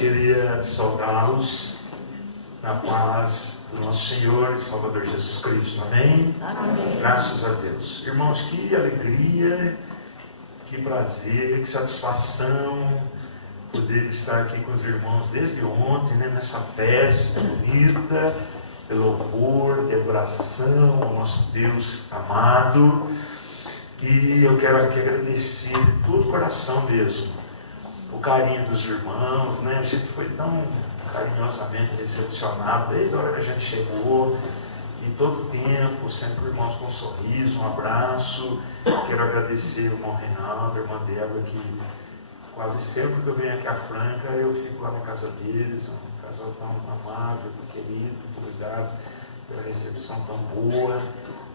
queria saudá-los na paz do nosso Senhor e Salvador Jesus Cristo. Amém? Amém. Graças a Deus. Irmãos, que alegria, que prazer, que satisfação poder estar aqui com os irmãos desde ontem, né, nessa festa bonita, de louvor, de adoração ao nosso Deus amado. E eu quero aqui agradecer de todo o coração mesmo o carinho dos irmãos, né? A gente foi tão carinhosamente recepcionado desde a hora que a gente chegou, e todo o tempo, sempre irmãos com um sorriso, um abraço. Quero agradecer o irmão Reinaldo, a irmã Débora, que quase sempre que eu venho aqui a Franca, eu fico lá na casa deles. É um casal tão amável, tão querido. Muito obrigado pela recepção tão boa.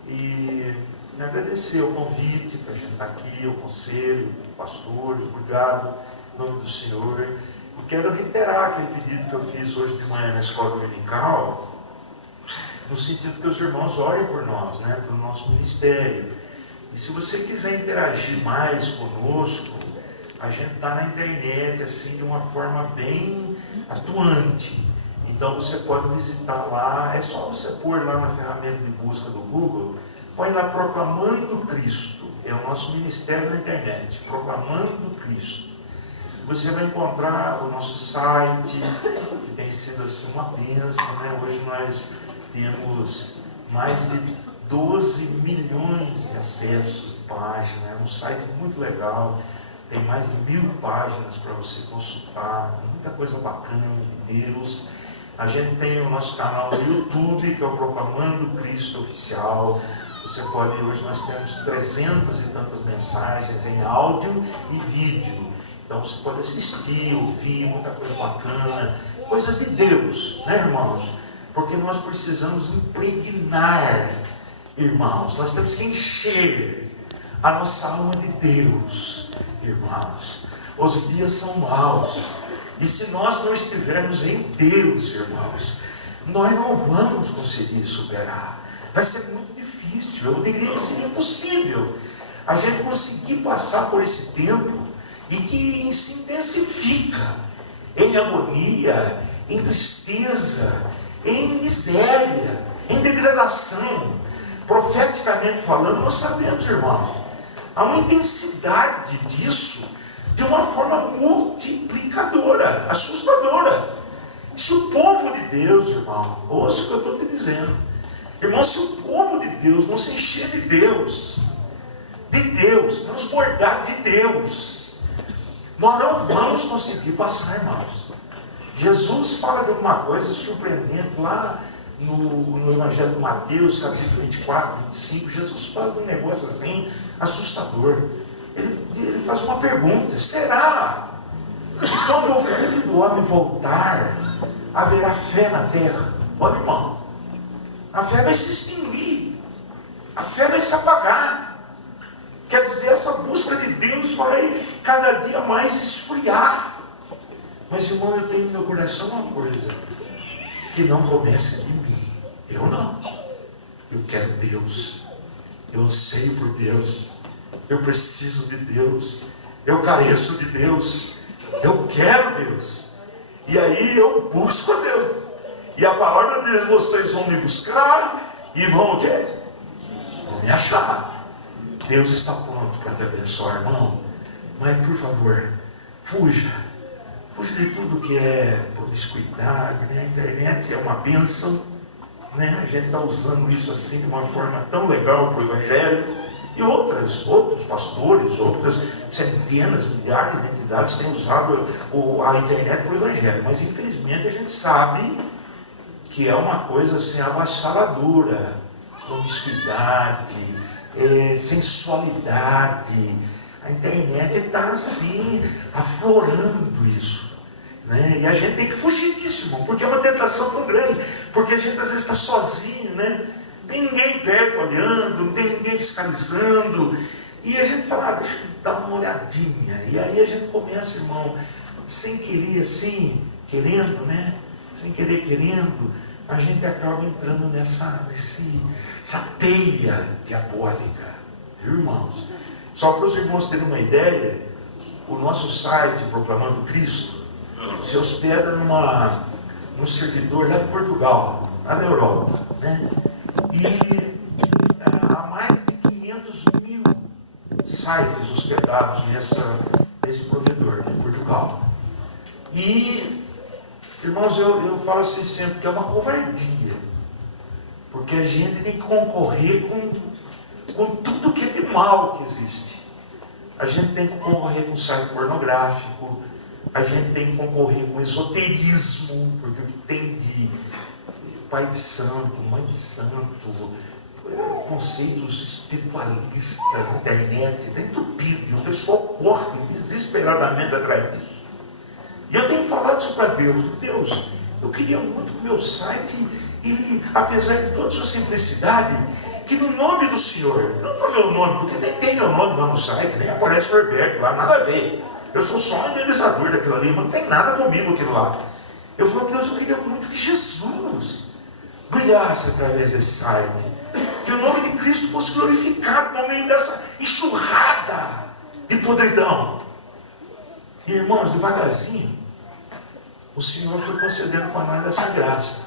E me agradecer o convite para a gente estar aqui, o conselho, pastores, obrigado, em nome do Senhor. E quero reiterar aquele pedido que eu fiz hoje de manhã na escola dominical, no sentido que os irmãos orem por nós, né, pelo nosso ministério. E se você quiser interagir mais conosco, a gente está na internet assim de uma forma bem atuante. Então você pode visitar lá, é só você pôr lá na ferramenta de busca do Google, põe lá Proclamando Cristo, é o nosso ministério na internet, Proclamando Cristo. Você vai encontrar o nosso site, que tem sido assim uma bênção, né? Hoje nós temos mais de 12 milhões de acessos de página, é um site muito legal, tem mais de 1000 páginas para você consultar, muita coisa bacana de Deus. A gente tem o nosso canal no YouTube, que é o Proclamando Cristo Oficial. Você pode, hoje nós temos 300 e tantas mensagens em áudio e vídeo. Então você pode assistir, ouvir, muita coisa bacana, coisas de Deus, né, irmãos? Porque nós precisamos impregnar, irmãos, nós temos que encher a nossa alma de Deus, irmãos. Os dias são maus, e se nós não estivermos em Deus, irmãos, nós não vamos conseguir superar. Vai ser muito difícil, eu diria que seria impossível a gente conseguir passar por esse tempo e que se intensifica em agonia, em tristeza, em miséria, em degradação. Profeticamente falando, nós sabemos, irmãos, há uma intensidade disso de uma forma multiplicadora, assustadora. Se o povo de Deus, irmão, ouça o que eu estou te dizendo, irmão, se o povo de Deus não se encher de Deus, transbordar de Deus, nós não vamos conseguir passar, irmãos. Jesus fala de alguma coisa surpreendente lá no Evangelho de Mateus, capítulo 24, 25. Jesus fala de um negócio assim, assustador. Ele faz uma pergunta: será que quando o Filho do Homem voltar, haverá fé na terra? Olha, irmão, a fé vai se extinguir, a fé vai se apagar. Quer dizer, essa busca de Deus vai cada dia mais esfriar. Mas, irmão, eu tenho no meu coração uma coisa: que não comece de mim. Eu não. Eu quero Deus. Eu anseio por Deus. Eu preciso de Deus. Eu careço de Deus. Eu quero Deus. E aí eu busco a Deus. E a palavra diz: vocês vão me buscar e vão o quê? Vão me achar. Deus está pronto para te abençoar, irmão. Mas, por favor, fuja de tudo que é promiscuidade, né? A internet é uma bênção, né? A gente está usando isso assim de uma forma tão legal para o Evangelho. E outros pastores, outras centenas, milhares de entidades têm usado a internet para o Evangelho. Mas, infelizmente, a gente sabe que é uma coisa assim avassaladora. Promiscuidade, sensualidade. A internet está assim aflorando isso, né? E a gente tem que fugir disso, irmão, porque é uma tentação tão grande, porque a gente às vezes está sozinho, né? Não tem ninguém perto olhando, não tem ninguém fiscalizando, e a gente fala: deixa eu dar uma olhadinha. E aí a gente começa, irmão, sem querer assim, querendo, né? Sem querer querendo, a gente acaba entrando nessa teia diabólica, viu, irmãos? Só para os irmãos terem uma ideia, o nosso site Proclamando Cristo, se hospeda num servidor lá de Portugal, lá na Europa, né? E há mais de 500 mil sites hospedados nesse provedor em Portugal. E, irmãos, eu falo assim sempre que é uma covardia, porque a gente tem que concorrer com tudo que é de mal que existe. A gente tem que concorrer com site pornográfico, a gente tem que concorrer com esoterismo, porque o que tem de pai de santo, mãe de santo, conceitos espiritualistas na internet, está entupido, e o pessoal corre desesperadamente atrás disso. E eu tenho falado isso para Deus. Deus, eu queria muito que o meu site, ele, apesar de toda a sua simplicidade, que no nome do Senhor, não para o meu nome, porque nem tem meu nome lá no site, nem aparece o Herberto lá, nada a ver. Eu sou só um organizador daquilo ali, mas não tem nada comigo aquilo lá. Eu falo, Deus, eu queria muito que Jesus brilhasse através desse site, que o nome de Cristo fosse glorificado no meio dessa enxurrada de podridão. E, irmãos, devagarzinho, o Senhor foi concedendo para nós essa graça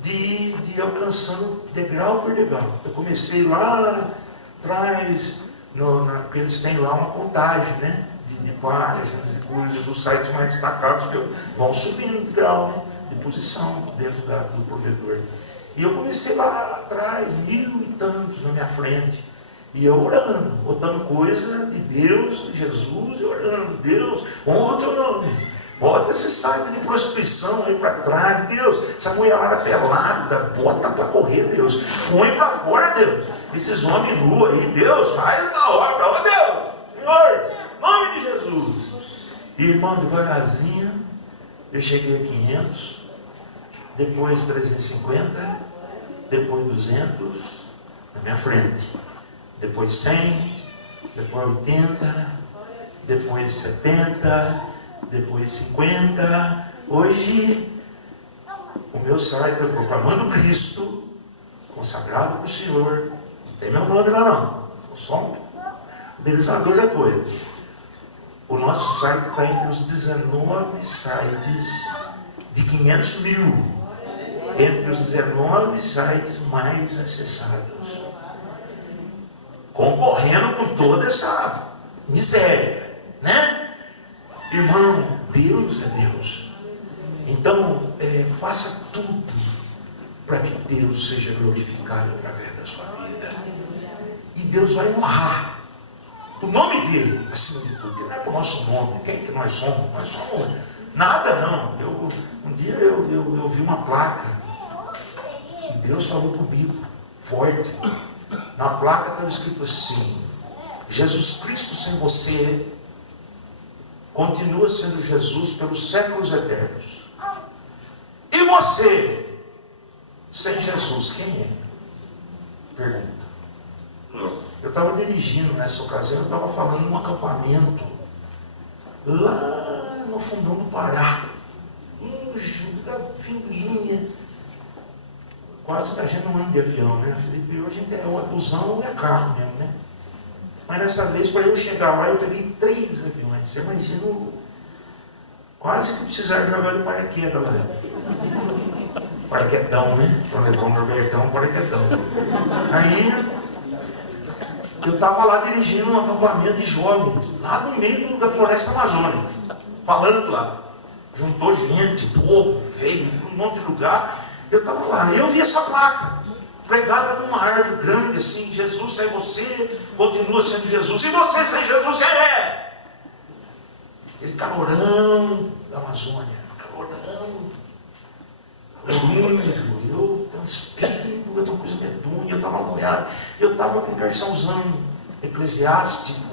de ir alcançando degrau por degrau. Eu comecei lá atrás, porque eles têm lá uma contagem, né? De páginas, de coisas, dos sites mais destacados que vão subindo de grau, né? De posição dentro do provedor. E eu comecei lá atrás, 1000 e tantos na minha frente. E eu orando, botando coisa de Deus, de Jesus, e orando, Deus, honra o teu nome. Bota esse site de prostituição aí para trás, Deus. Essa mulherada pelada, bota para correr, Deus. Põe para fora, Deus. Esses homens nus aí, Deus, faz da obra, ó Deus, Senhor, em nome de Jesus. E, irmão, devagarzinho, eu cheguei a 500, depois 350, depois 200, na minha frente. Depois 100, depois 80, depois 70, depois 50. Hoje, o meu site é Proclamando Cristo, consagrado para o Senhor. Não tem meu nome lá não, sou só um idealizador da coisa. O nosso site está entre os 19 sites de 500 mil, entre os 19 sites mais acessados, concorrendo com toda essa miséria, né? Irmão, Deus é Deus. Então, faça tudo para que Deus seja glorificado através da sua vida. E Deus vai honrar o nome dele, acima de tudo. Não é para o nosso nome. Quem que nós somos? Nós somos nada, não. Um dia eu vi uma placa e Deus falou comigo, forte. Na placa estava escrito assim: Jesus Cristo sem você continua sendo Jesus pelos séculos eternos. E você, sem Jesus, quem é? Pergunta. Eu estava dirigindo nessa ocasião, eu estava falando num acampamento lá no fundão do Pará, fim de linha. Quase que a gente não anda de avião, né, Felipe? Hoje é o busão ou é carro mesmo, né? Mas dessa vez, para eu chegar lá, eu peguei 3 aviões. Você imagina, quase que precisaram jogar de paraquedas lá. Paraquedão, né? Para levar o Norbertão, paraquedão. Aí, eu estava lá dirigindo um acampamento de jovens, lá no meio da floresta amazônica, falando lá. Juntou gente, povo, veio de um monte de lugar. Eu estava lá, eu vi essa placa, pregada numa árvore grande assim: Jesus sem você, continua sendo Jesus. E você sem Jesus, quem é? Aquele calorão da Amazônia, calorão, úmido, eu transpiro, é uma coisa medonha, eu estava molhado, eu estava com um calçãozão eclesiástico,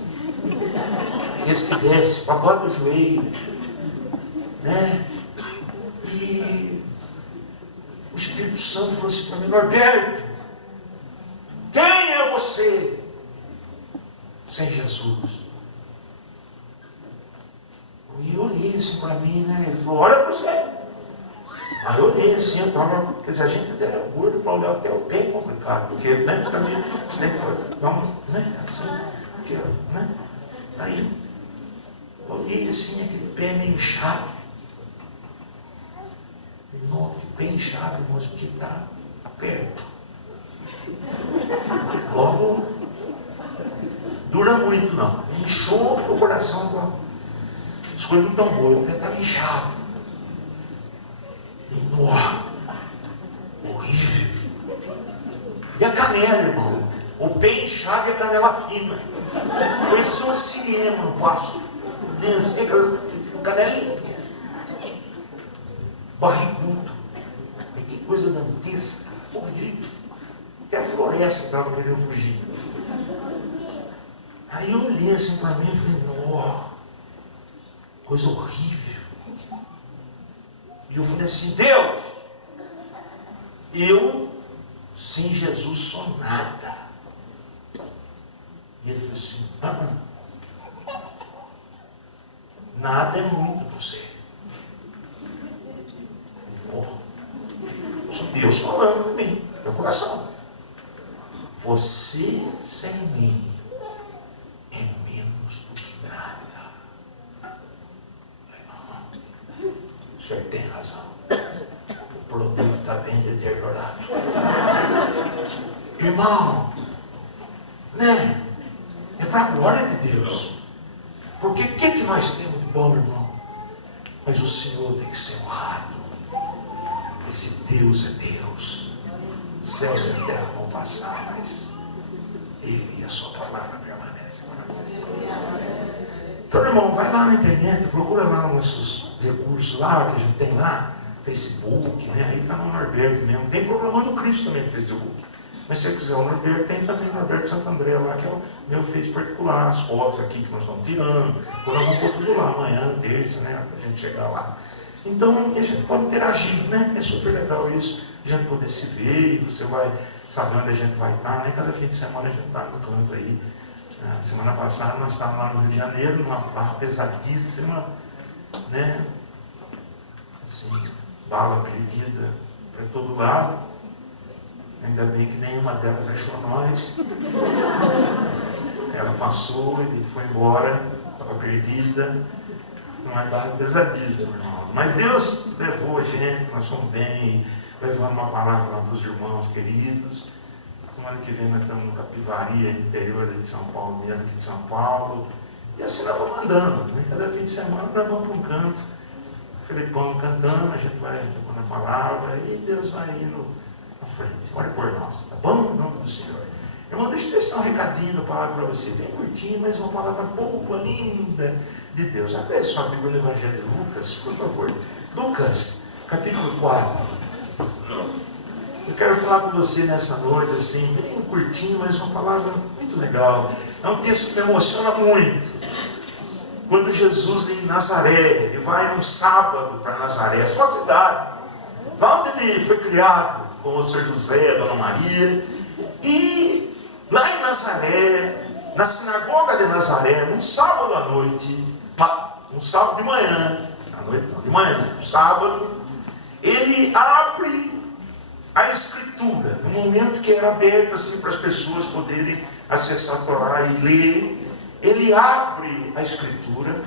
esse que desce, para baixo do joelho, né? E o Espírito Santo falou assim para mim: Norberto, quem é você sem Jesus? E eu olhei assim para mim, né? Ele falou: olha para você. Aí eu olhei assim, eu estava, quer dizer, a gente até é gordo para olhar até o pé é complicado, porque, né, também você tem que fazer, não, né, assim, porque, né? Aí eu olhei assim, aquele pé meio inchado, inchado, irmãos, porque está perto. Logo, dura muito não. Inchou o coração, as coisas não estão boas, o pé estava inchado. Horrível. E a canela, irmão? O pé inchado e a canela fina. Parecia uma siriema no pasto. Canelinha. Barrigudo. Que coisa dantesca. Horrível. Até a floresta estava querendo fugir. Aí eu olhei assim para mim e falei, nossa, coisa horrível. E eu falei assim, Deus, eu sem Jesus sou nada. E ele falou assim, nada é muito para você. Deus falando comigo, meu coração. Você sem mim é menos do que nada. O senhor tem razão. O produto está bem deteriorado. Irmão, né? É para a glória de Deus. Porque o que nós temos de bom, irmão? Mas o Senhor tem que ser honrado. Esse Deus é Deus. Céus e terra vão passar, mas Ele e a sua palavra permanecem para sempre. Então, irmão, vai lá na internet, procura lá nossos recursos lá, que a gente tem lá, Facebook, né? Aí está no Norberto mesmo. Tem Proclamando Cristo também no Facebook. Mas se você quiser o Norberto, tem também o Norberto Santo André lá, que é o meu Face particular, as fotos aqui que nós estamos tirando. Quando nós vamos pôr tudo lá, amanhã, terça, né? Para a gente chegar lá. Então, a gente pode interagir, né? É super legal isso, a gente poder se ver, e você vai saber onde a gente vai estar, né? Cada fim de semana a gente está no canto aí. Semana passada nós estávamos lá no Rio de Janeiro, numa barra pesadíssima, né? Assim, bala perdida para todo lado. Ainda bem que nenhuma delas achou nós. Ela passou e foi embora, estava perdida. Não é barra pesadíssima, irmãos. Mas Deus levou a gente, nós fomos bem, levando uma palavra lá para os irmãos queridos. Semana que vem nós estamos no Capivari, no interior de São Paulo, mesmo aqui de São Paulo. E assim nós vamos andando, né? Cada fim de semana nós vamos para um canto. Felipão cantando, a gente vai levando a palavra e Deus vai indo à frente. Ore por nós, tá bom? Em nome do Senhor. Irmão, deixa eu deixar um recadinho da palavra para você, bem curtinho, mas uma palavra boa, linda de Deus. Abre sua Bíblia no Evangelho de Lucas, por favor. Lucas, capítulo 4. Eu quero falar com você nessa noite, assim, bem curtinho, mas uma palavra muito legal. É um texto que me emociona muito. Quando Jesus em Nazaré, ele vai um sábado para Nazaré, sua cidade, lá onde ele foi criado, com o Sr. José, a Dona Maria, e lá em Nazaré, na sinagoga de Nazaré, num sábado à noite, um sábado de manhã, à noite não, de manhã, um sábado, ele abre a Escritura, no momento que era aberto assim para as pessoas poderem acessar a Torá e ler, ele abre a Escritura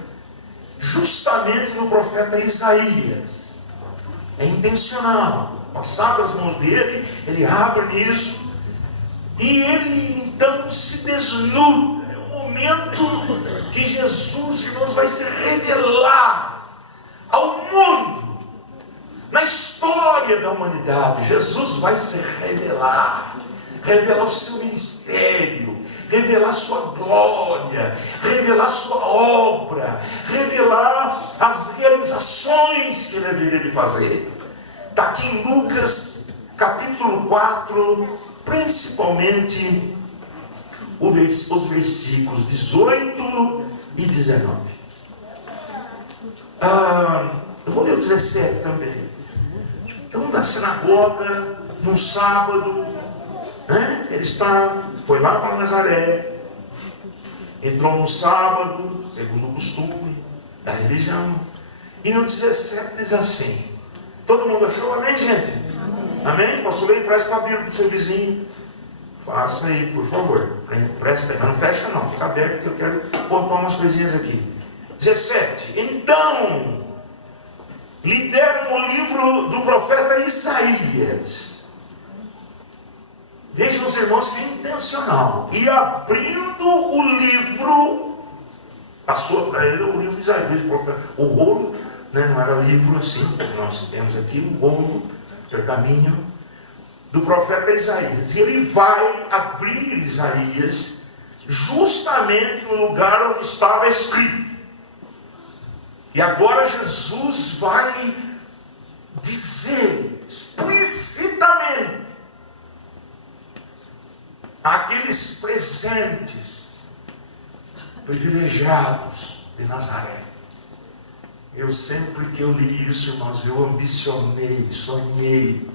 justamente no profeta Isaías. É intencional, passado as mãos dele, ele abre nisso e ele então se desnuda. É o momento que Jesus, irmãos, vai se revelar ao mundo. Na história da humanidade, Jesus vai se revelar o seu ministério, revelar sua glória, revelar sua obra, revelar as realizações que ele haveria de fazer. Está aqui em Lucas, capítulo 4, principalmente os versículos 18 e 19. Eu vou ler o 17 também. Então, na sinagoga, num sábado, né? Ele foi lá para Nazaré, entrou no sábado, segundo o costume da religião, e no 17 diz assim: todo mundo achou? Amém, gente? Amém? Posso ler? Presta a Bíblia para o seu vizinho. Faça aí, por favor. Presta aí, mas não fecha não, fica aberto que eu quero pontuar umas coisinhas aqui. 17. Então, lhe deram o livro do profeta Isaías. Vejam os irmãos que é intencional. E abrindo o livro, passou para ele o livro de Isaías, o rolo, né, não era livro assim, nós temos aqui um rolo, pergaminho, do profeta Isaías. E ele vai abrir Isaías justamente no lugar onde estava escrito. E agora Jesus vai dizer explicitamente aqueles presentes privilegiados de Nazaré. Eu sempre que eu li isso, irmãos, eu ambicionei, sonhei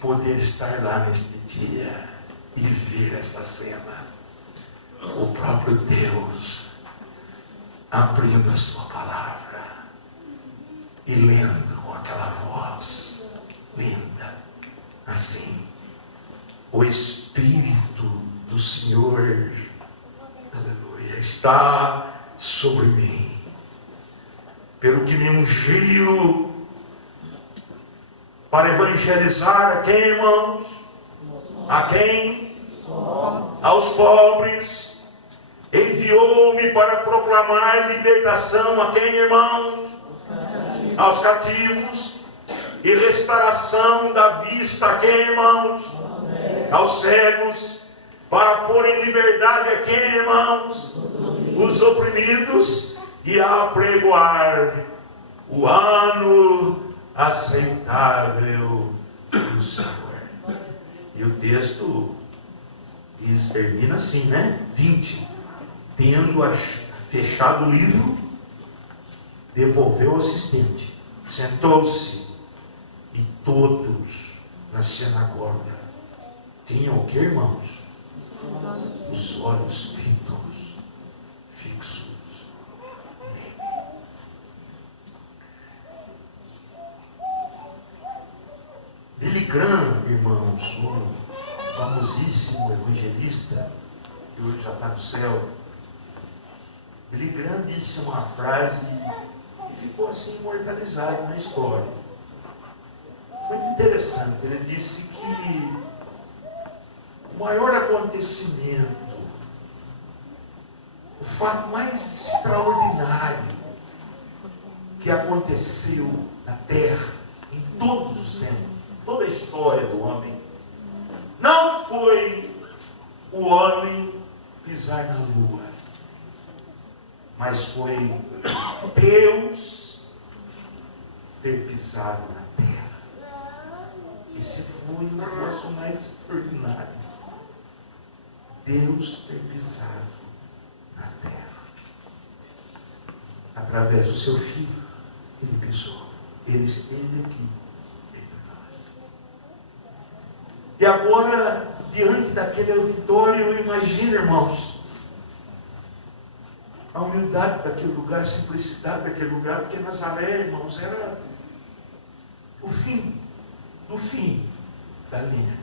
poder estar lá neste dia e ver essa cena. O próprio Deus abrindo a sua palavra e lendo com aquela voz linda, assim: o Espírito do Senhor, aleluia, está sobre mim, pelo que me ungiu para evangelizar a quem, irmãos? A quem? Aos pobres. Enviou-me para proclamar libertação a quem, irmãos? Aos cativos. E restauração da vista a quem, irmãos? Aos cegos. Para pôr em liberdade a quem, irmãos? Os oprimidos. E a apregoar o ano aceitável do Senhor. E o texto diz, termina assim, né? 20. Tendo fechado o livro, devolveu ao assistente, sentou-se, e todos na sinagoga tinham o que, irmãos? Os olhos fixos nele. Billy Graham, irmãos, um famosíssimo evangelista, que hoje já está no céu, Billy Graham disse uma frase que ficou assim imortalizada na história. Muito interessante. Ele disse que o maior acontecimento, o fato mais extraordinário que aconteceu na Terra, em todos os tempos, toda a história do homem, não foi o homem pisar na lua, mas foi Deus ter pisado na terra. Esse foi o negócio mais extraordinário. Deus ter pisado na terra. Através do seu Filho, Ele pisou. Ele esteve aqui entre nós. E agora, diante daquele auditório, eu imagino, irmãos, a humildade daquele lugar, a simplicidade daquele lugar, porque Nazaré, irmãos, era o fim do fim da linha.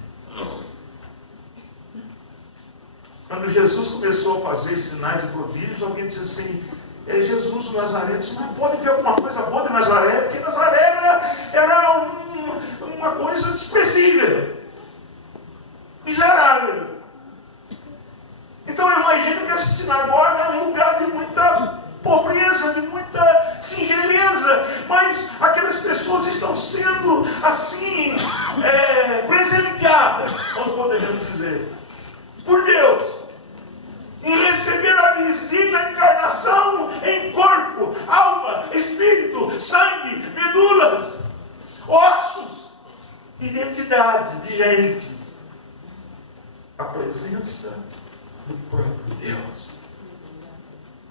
Quando Jesus começou a fazer sinais e prodígios, alguém disse assim: é Jesus o Nazareno. Disse, mas pode ver alguma coisa boa de Nazaré, porque Nazaré era uma coisa desprezível, miserável. Então eu imagino que essa sinagoga é um lugar de muita pobreza, de muita singeleza, mas aquelas pessoas estão sendo assim presenteadas, nós poderíamos dizer, por Deus, em receber a visita, a encarnação em corpo, alma, espírito, sangue, medulas, ossos, identidade de gente, a presença do próprio Deus.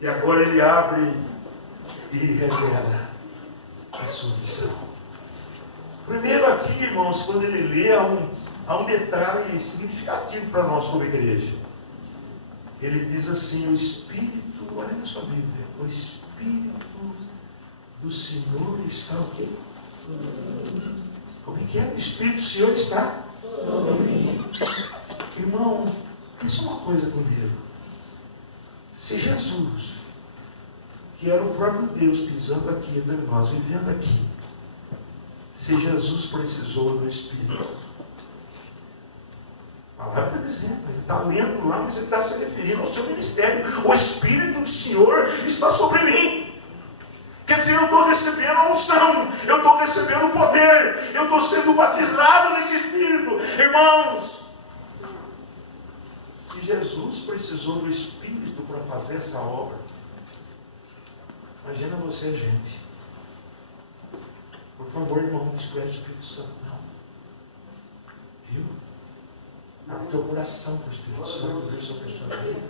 E agora ele abre e revela a sua missão. Primeiro aqui, irmãos, quando ele lê, há um detalhe significativo para nós como igreja. Ele diz assim: o Espírito, olha na sua Bíblia, o Espírito do Senhor está o quê? Como é que é? O Espírito do Senhor está? Irmão, pensa uma coisa comigo. Se Jesus, que era o próprio Deus pisando aqui entre nós, vivendo aqui, Se Jesus precisou do Espírito, a palavra está dizendo, ele está lendo lá, mas ele está se referindo ao seu ministério. O Espírito do Senhor está sobre mim. Quer dizer, eu estou recebendo a unção, eu estou recebendo o poder, eu estou sendo batizado nesse Espírito. Irmãos, se Jesus precisou do Espírito para fazer essa obra, imagina você, gente. Por favor, irmão, não despreze o Espírito Santo, não. Viu? Abre o teu coração para o Espírito Santo, ver sua pessoa vida.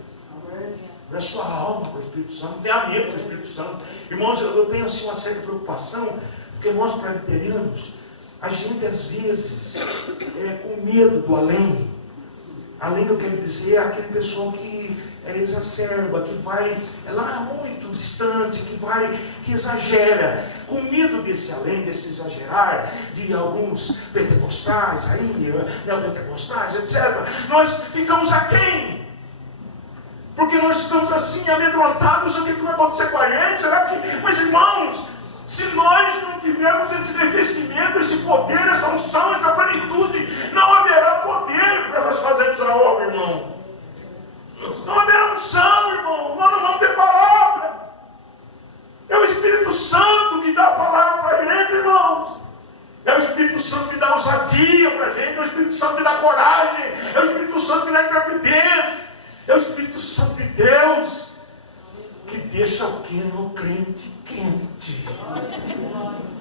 Abre a sua alma para o Espírito Santo. Não tenha medo do Espírito Santo. Irmãos, eu tenho assim uma séria preocupação, porque nós presbiterianos, a gente às vezes com medo do além. Além que eu quero dizer, é aquele pessoal que exacerba, que vai lá muito distante, que exagera, com medo desse além, desse exagerar, de alguns pentecostais aí, neopentecostais, etc. Nós ficamos aquém, porque nós ficamos assim, amedrontados, o que vai acontecer com a gente? Será que, mas irmãos, se nós não tivermos esse revestimento, esse poder, essa unção, essa plenitude, não haverá poder para nós fazermos a obra, irmão. Não haverá unção, irmão. Nós não vamos ter palavra. É o Espírito Santo que dá a palavra para a gente, irmãos. É o Espírito Santo que dá ousadia para a gente. É o Espírito Santo que dá coragem. É o Espírito Santo que dá intrepidez. É o Espírito Santo de Deus que deixa o que no crente quente.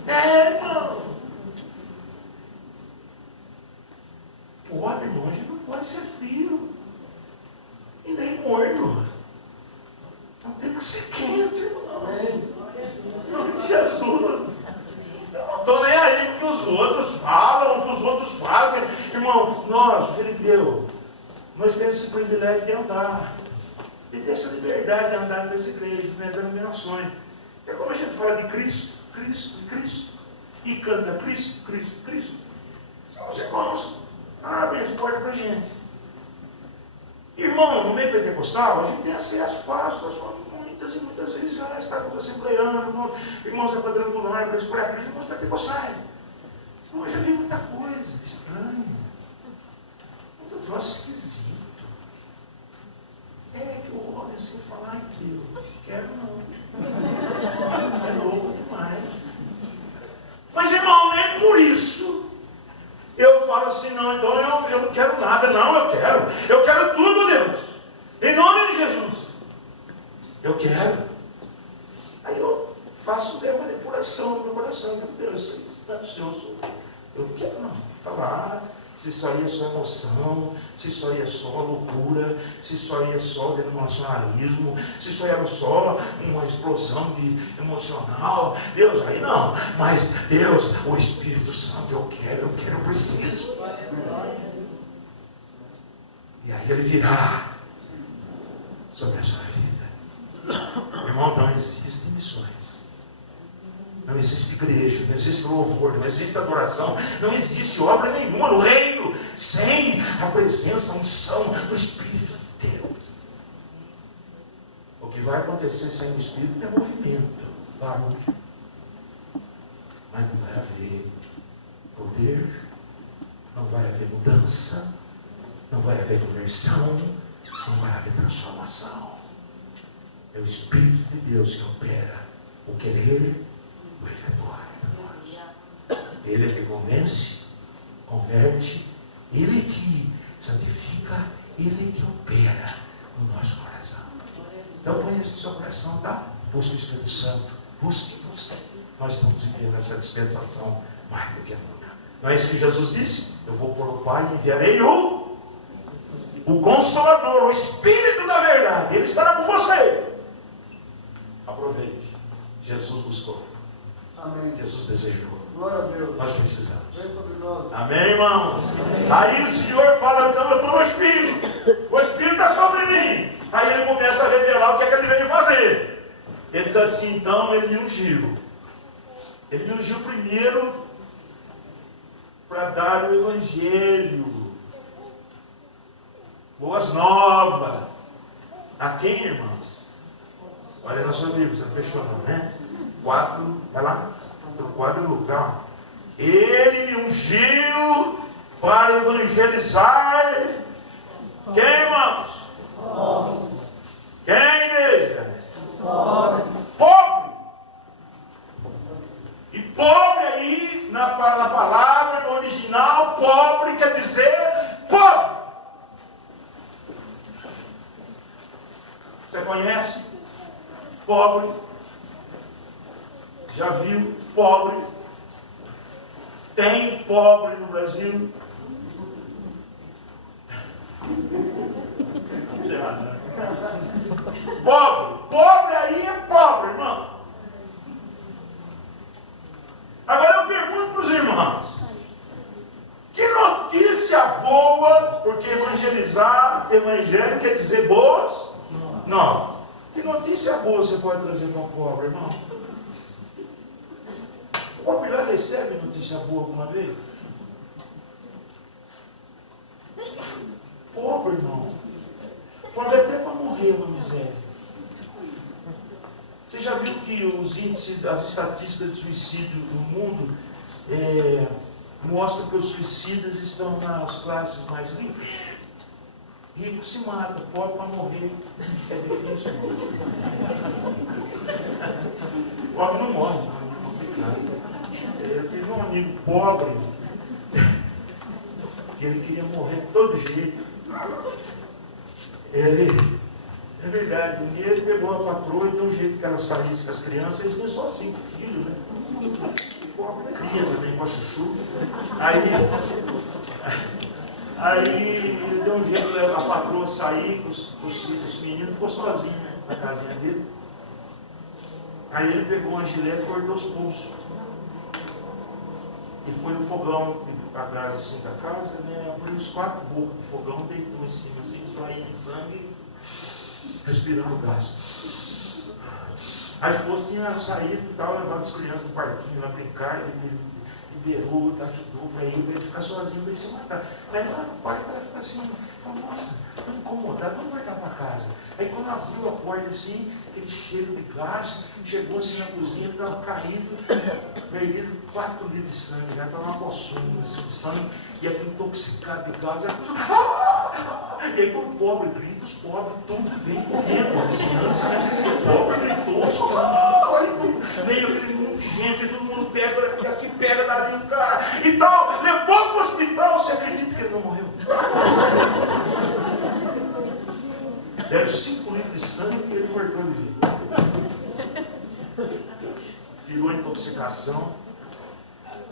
Irmão. Pode, irmão, a gente não pode ser frio e nem morno. Nós temos que ser quente, irmão. Em nome de Jesus. Eu não estou nem aí com o que os outros falam, o que os outros fazem. Irmão, nós, Filipeu, nós temos esse privilégio de andar. E ter essa liberdade de andar nas igrejas, nas denominações. É como a gente fala de Cristo, Cristo, Cristo. E canta Cristo, Cristo, Cristo. Então, os irmãos abrem as portas para a gente. Irmão, no meio pentecostal, a gente tem acesso fácil, nós falamos muitas e muitas vezes já estávamos assembleando, irmãos da quadrangular, para escolher a Cristo, irmãos pentecostais. Eu já vi muita coisa estranha, muito troço esquisito. Que eu olho assim e falo, ai Deus, quero não. É louco demais. Mas irmão, nem por isso eu falo assim, não, então eu não quero nada, não, eu quero tudo, Deus, em nome de Jesus, eu quero. Aí eu faço uma manipulação no meu coração, meu Deus, eu quero não, está lá, se isso aí é só emoção, se isso aí é só loucura, se isso aí é só denominacionalismo, se isso aí é só uma explosão de emocional, Deus, aí não, mas Deus, o Espírito Santo, eu quero, eu preciso. E aí ele virá sobre a sua vida. Irmão, não existem missões. Não existe igreja, não existe louvor, não existe adoração, não existe obra nenhuma no reino sem a presença, a unção do Espírito de Deus. O que vai acontecer sem o Espírito é movimento, barulho. Mas não vai haver poder, não vai haver mudança, não vai haver conversão, não vai haver transformação. É o Espírito de Deus que opera o querer, o efetuar entre nós. Ele é que convence, converte, Ele que santifica, Ele que opera no nosso coração. Então põe isso no seu coração, tá? Busque o Espírito Santo, busque. Nós estamos vivendo essa dispensação mais do que nunca. Não é isso que Jesus disse? Eu vou por o Pai e enviarei o Consolador, o Espírito da verdade. Ele estará com você. Aproveite. Jesus buscou. Amém. Jesus desejou. Glória a Deus. Nós precisamos. Vem sobre nós. Amém, irmãos? Amém. Aí o Senhor fala, então eu estou no Espírito. O Espírito está sobre mim. Aí ele começa a revelar o que é que ele veio fazer. Ele diz assim, então ele me ungiu. Ele me ungiu primeiro para dar o Evangelho. Boas novas. A quem, irmãos? Olha na sua Bíblia, você não fechou não, né? 4, vai lá. 4 Lucas. Ele me ungiu para evangelizar. Quem, irmãos? Quem, igreja? Pobre. E pobre aí, na palavra, no original, pobre quer dizer pobre. Você conhece? Pobre. Já viu? Pobre. Tem pobre no Brasil? Pobre. Pobre aí é pobre, irmão. Agora eu pergunto para os irmãos: que notícia boa, porque evangelizar, evangelho quer dizer boas? Não. Que notícia boa você pode trazer para o pobre, irmão? O pobre já recebe notícia boa alguma vez? Pobre, irmão. Pode até para morrer uma miséria. Você já viu que os índices, as estatísticas de suicídio no mundo mostram que os suicidas estão nas classes mais ricas? Rico se mata, pobre para morrer. É difícil. Pobre não morre, não é complicado. Eu tive um amigo pobre que ele queria morrer de todo jeito. É verdade, um dia ele pegou a patroa e deu um jeito que ela saísse com as crianças. Eles tinham só 5 filhos, né? Pobre cria também com a chuchu. Aí ele deu um jeito de a patroa sair com os meninos, ficou sozinho, né, na casinha dele. Aí ele pegou uma gilete e cortou os pulsos. E foi no fogão atrás assim da casa, né? Abriu os 4 bocas do fogão, deitou em cima assim, saindo sangue, respirando gás. A esposa tinha saído e tal, levado as crianças do parquinho lá brincar, ele liberou, ajudou para ele ficar sozinho, para ele se matar. Aí lá o pai fica assim, falou: nossa, estou incomodado, vamos voltar para casa. Aí quando abriu a porta assim, aquele cheiro de gás, chegou assim na cozinha, estava caído, perdido 4 litros de sangue, já estava uma poçona assim, de sangue, e aquele intoxicado de gás. E aí quando o pobre grita, os pobres tudo vem correndo, a vizinhança, né? O pobre gritou, socorro, veio aquele monte de gente, todo mundo pega aqui, pega dali o cara e tal, levou para o hospital. Você acredita que ele não morreu? Deram 5 litros de sangue e ele cortou de vida. Tirou a intoxicação.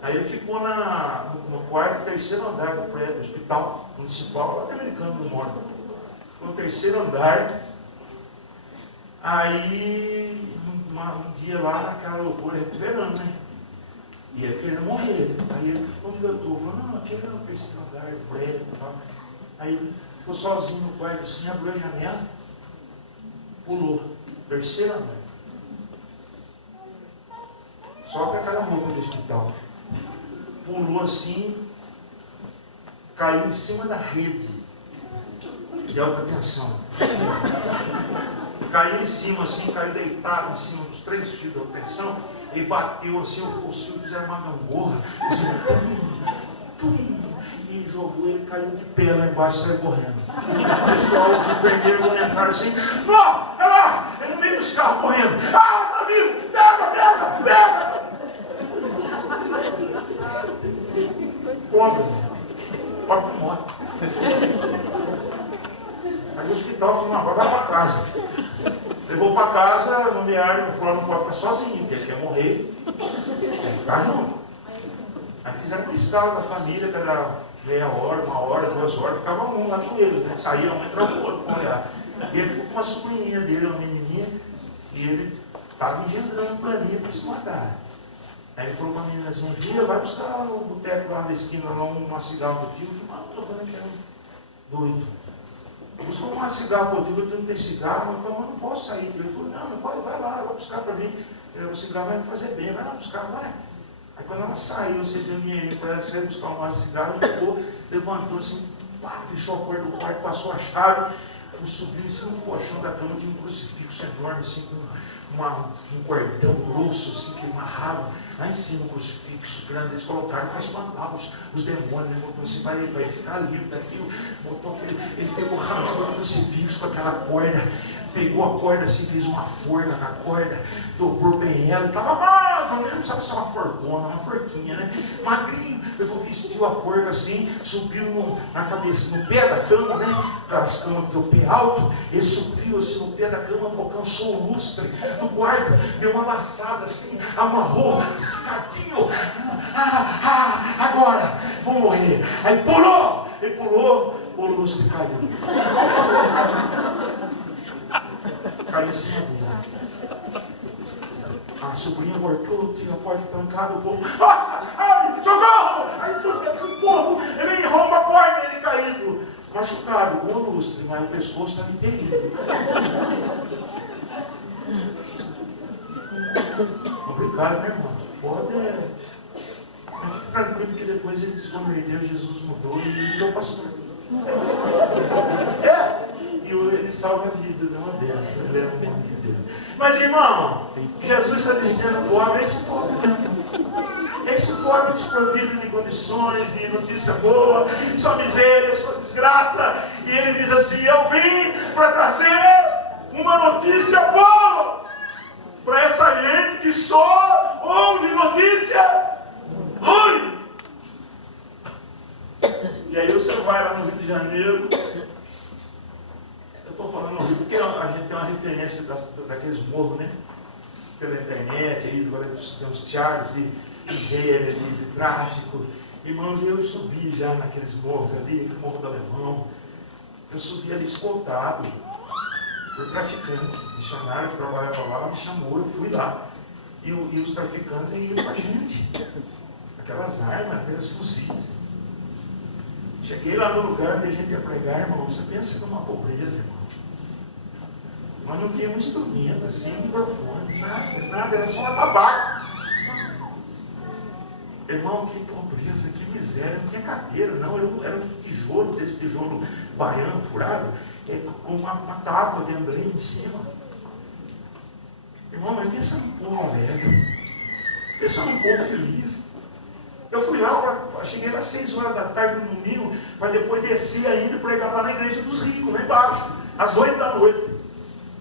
Aí ele ficou no quarto, 3º andar do prédio, do hospital municipal, lá de Americano do Norte. Ficou no 3º andar. Aí, um dia lá, naquela loucura, recuperando, né? E ele querendo morrer. Aí ele convidou, falou: não, aqui é o 3º andar do prédio e tal. Aí ele ficou sozinho no quarto assim, abriu a janela, pulou, 3º andar. Só com aquela roupa do hospital. Pulou assim, caiu em cima da rede de alta tensão. Caiu em cima assim, caiu deitado em cima dos 3 fios de alta tensão e bateu assim, os fios fizeram uma gangorra, assim, e jogou ele, caiu de pé lá embaixo e saiu correndo. O pessoal, os enfermeiros entraram assim: não, é lá, ele no meio dos carros correndo. Ah, tá vivo, pega! Pobre morre. Aí o hospital falou: não, agora vai para casa. Levou para casa, nomearam, falou: não pode ficar sozinho, porque ele quer morrer, tem que ficar junto. Aí fizeram uma escala da família, cada meia hora, 1 hora, 2 horas, ficava um lá com ele, né? Saía um, entrava o outro para olhar. E ele ficou com uma sobrinha dele, uma menininha, e ele estava engendrando planinha para se matar. Aí ele falou para a meninazinha: filha, vai buscar o boteco lá na esquina, lá uma cigarro do tio. Eu falei: não, estou falando que é um doido. Buscou uma cigarro do tio, eu não tenho cigarro. Eu falei: mas não posso sair. Ele falou: não pode, vai lá, vai buscar para mim. O cigarro vai me fazer bem, vai lá buscar, vai. Aí quando ela saiu, você deu dinheirinho para ela sair buscar um maço de cigarro, ficou, levantou assim, pá, fechou a porta do quarto, passou a chave, subiu em cima do colchão da cama, tinha um crucifixo enorme, assim, com um cordão grosso, assim, que amarrava lá em cima, um crucifixo grande. Eles colocaram para espantar os demônios, né? Botou assim, vai ficar livre daqui. Botou ele pegou, arrancou o crucifixo com aquela corda, pegou a corda assim, fez uma forca na corda, dobrou bem ela, estava magro, né? Não sabe se é uma forcona, uma forquinha, né? Magrinho, pegou, vestiu a forca assim, subiu na cabeça, no pé da cama, né? Aquelas camas que tem o pé alto, ele subiu assim no pé da cama, alcançou o lustre do quarto, deu uma laçada assim, amarrou, esticadinho, agora vou morrer. Aí pulou, ele pulou, o lustre caiu. Caiu em cima dele. A sobrinha voltou, tinha a porta trancada, o povo, nossa, abre, socorro! Aí o povo, ele arromba a porta, ele caído, machucado, com o lustre, mas o pescoço estava inteirinho. Obrigado, né, irmão? Pode, mas fique tranquilo que depois ele se converteu, Jesus mudou e ele virou pastor. Ele salva vidas, é uma benção, ele é um nome de Deus. Mas irmão, Jesus está dizendo para o homem, esse pobre mesmo. Esse pobre desprovido de condições, de notícia boa, só miséria, só desgraça. E ele diz assim, eu vim para trazer uma notícia boa para essa gente que só ouve notícia ruim. E aí você vai lá no Rio de Janeiro. Eu estou falando no Rio porque a gente tem uma referência daqueles morros, né? Pela internet, aí, agora tem uns teatros de miséria, de tráfico. Irmãos, eu subi já naqueles morros ali, aquele Morro do Alemão. Eu subi ali escoltado por traficante, missionário que trabalhava lá, me chamou, eu fui lá. E os traficantes iam com a gente. Aquelas armas, aqueles fuzis. Cheguei lá no lugar onde a gente ia pregar, irmão. Você pensa numa pobreza, irmão. Mas não tinha um instrumento assim, um microfone, nada, era só um tabaco. Irmão, que pobreza, que miséria, não tinha cadeira, não, era um tijolo, desse tijolo baiano, furado, com uma tábua de André em cima. Irmão, mas pensa num povo alegre, pensa num povo feliz. Eu fui lá, cheguei lá às 6 horas da tarde no domingo, para depois descer ainda e pregar lá na igreja dos ricos, lá embaixo, às 8 da noite.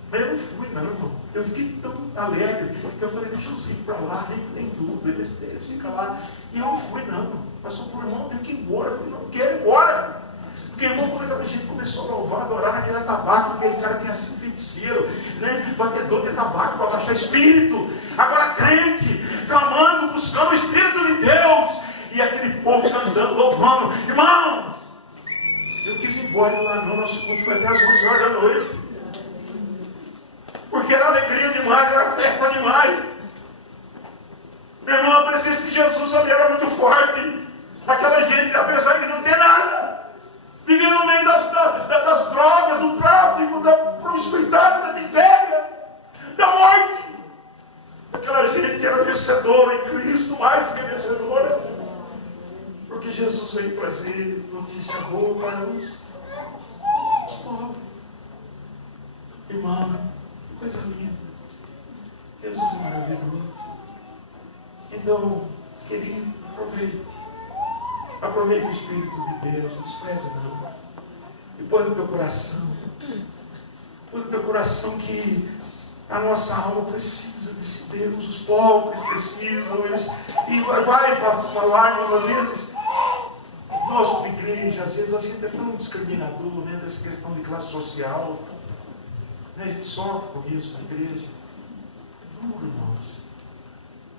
Mas eu não fui, não, irmão. Eu fiquei tão alegre que eu falei, deixa os ricos para lá, tem tudo, eles ficam lá. E eu não fui, não. O pastor falou, irmão, eu tenho que ir embora. Eu falei, não quero ir embora. Porque, irmão, quando a gente começou a louvar, adorar naquele tabaco, aquele cara tinha sido feiticeiro, né? Batedor de tabaco para baixar espírito. Agora crente, clamando, buscando o Espírito de Deus. E aquele povo cantando, louvando. Irmão, eu quis ir embora lá, não. Nosso culto foi até às 11 horas da noite. Porque era alegria demais, era festa demais. Meu irmão, a presença de Jesus ali era muito forte. Aquela gente, apesar de não ter nada, vivia no meio das drogas, do tráfico, da promiscuidade, da miséria, da morte. Aquela gente era vencedora em Cristo, mais do que vencedora. Porque Jesus veio trazer notícia boa para os pobres. Irmão, coisa linda. Jesus é maravilhoso. Então, querido, aproveite. Aproveite o Espírito de Deus, não despreze não. E põe no teu coração. Põe no teu coração que a nossa alma precisa desse Deus, os pobres precisam, e vai falarmos às vezes, nós como igreja, às vezes a gente é tão discriminador, né, dessa questão de classe social. A gente sofre com isso na igreja. Duro, irmãos.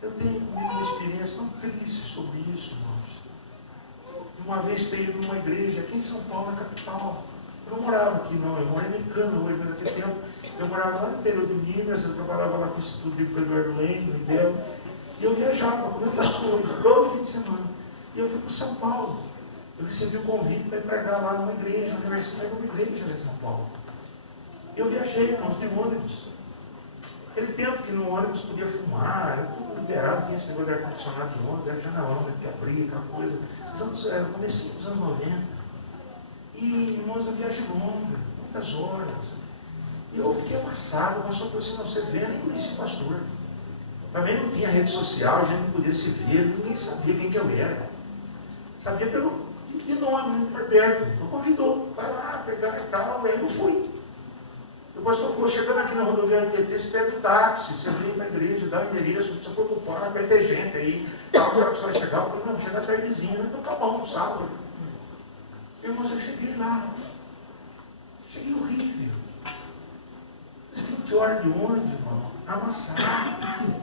Eu tenho uma experiência tão triste sobre isso, irmãos. Uma vez esteve numa igreja aqui em São Paulo, na capital. Eu não morava aqui, não. Eu moro em Americana hoje, mas naquele tempo eu morava lá no interior de Minas. Eu trabalhava lá com o Instituto Bíblico Eduardo Leme, no Ibel. E eu viajava, como eu faço hoje, todo fim de semana. E eu fui para São Paulo. Eu recebi um convite para ir pregar lá numa igreja, universitária, numa igreja lá em São Paulo. Eu viajei, irmãos, de ônibus. Aquele tempo que no ônibus podia fumar, era tudo liberado, tinha esse negócio de ar-condicionado no ônibus, era janelão, que abria, aquela coisa. Era o comecinho dos anos 90. E, irmãos, eu viajei longa. muitas horas. E eu fiquei amassado, o pastor falou assim, não, você vê, nem conhecia o pastor. Também não tinha rede social, a gente não podia se ver, ninguém sabia quem que eu era. Sabia pelo nome, por perto. Então convidou, vai lá, pegar e tal, aí eu fui. O pastor falou, chegando aqui na rodoviária do TT, você pega o táxi, você vem para a igreja, dá o endereço, não precisa preocupar, vai ter gente aí. Tá, que hora que você vai chegar? Eu falei, não, vou chegar tardezinho. Então tá bom, sábado. Irmãos, eu cheguei lá. Cheguei horrível. 20 horas de ônibus, irmão, amassado.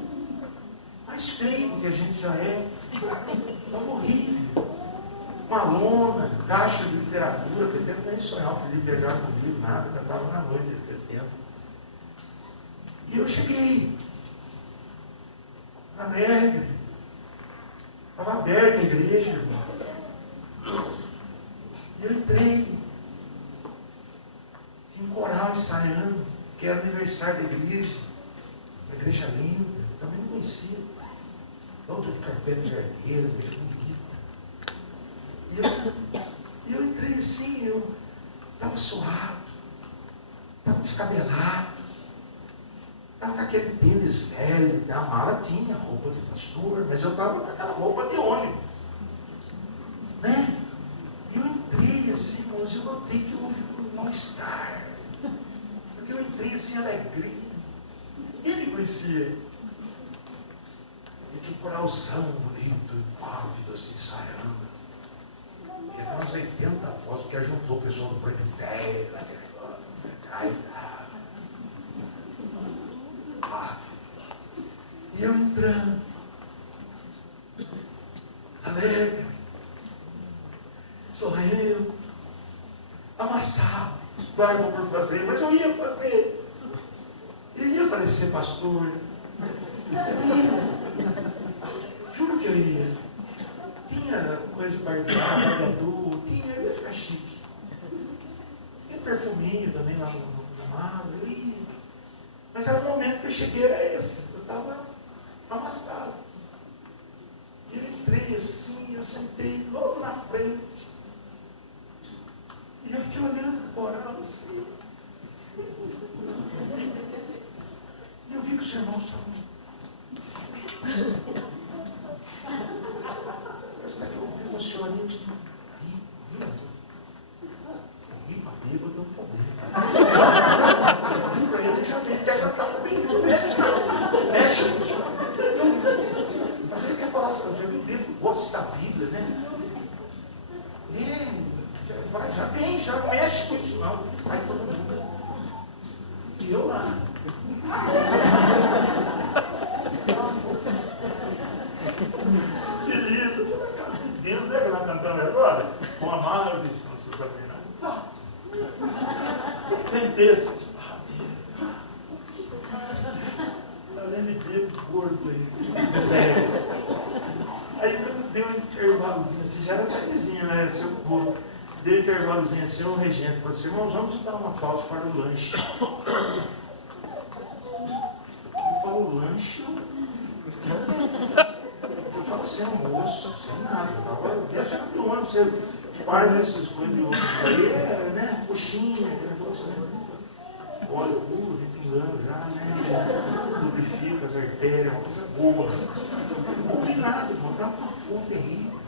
Mais feio do que a gente já é. Tão horrível. Uma lona, caixa de literatura, que até nem sonhar o Felipe viajar comigo, nada, eu estava na noite daquele tempo. E eu cheguei, alegre, estava aberta a igreja, irmãos. E eu entrei, tinha um coral ensaiando, que era aniversário da igreja, uma igreja linda, também não conhecia, toda de carpete jardineira, igreja bonita. E eu entrei assim, eu estava suado, estava descabelado, estava com aquele tênis velho, a mala tinha roupa de pastor, mas eu estava com aquela roupa de ônibus, né? E eu entrei assim, irmãos, eu notei que houve um mal-estar, porque eu entrei assim, alegria, ninguém me conhecia. E que coralzão bonito, pávido assim, ensaiando. E até umas 80 vozes, porque juntou o pessoal do presbitério, aquele negócio, e eu entrando, alegre, sorrindo, amassado, barba por fazer, mas eu ia fazer. Eu ia parecer pastor. Eu ia. Juro que eu ia. Tinha coisa barbeada, barbeador, tinha, eu ia ficar chique. Tinha perfuminho também lá no mar, eu ia. Mas era o momento que eu cheguei, era esse. Eu estava amassado. Eu entrei assim, eu sentei logo na frente. E eu fiquei olhando para o coral assim. E eu vi que os irmãos estavam. Parece que eu ouvi uma senhorinha de rir para bêbado é um problema. Você ri para ele, já vem, quer cantar comigo. Mexe com isso. Às vezes quer falar assim, eu já vi bêbado, gosta da Bíblia, né? Já vem, já não mexe com isso não. Aí todo mundo. E eu lá. Feliz, eu estou na casa de Deus, né? Que ela cantando agora. Com a maldição, você está vendo? Tá. Sentei assim. Além de bêbado, gordo aí. Sério. Aí deu um intervalozinho assim, já era tardezinha, né? Seu povo. Deu um intervalozinho assim, o regente falou assim, irmãos, vamos dar uma pausa para o lanche. Ele falou, lanche? Eu falo sem almoço, sem nada. Eu estava viajando de ônibus, você para nessas coisas de ônibus aí, né? Coxinha, aquele negócio, né? Óleo puro, vem pingando já, né? Lubrifica as artérias, uma coisa boa. Não comi nada, irmão, estava com uma fome terrível.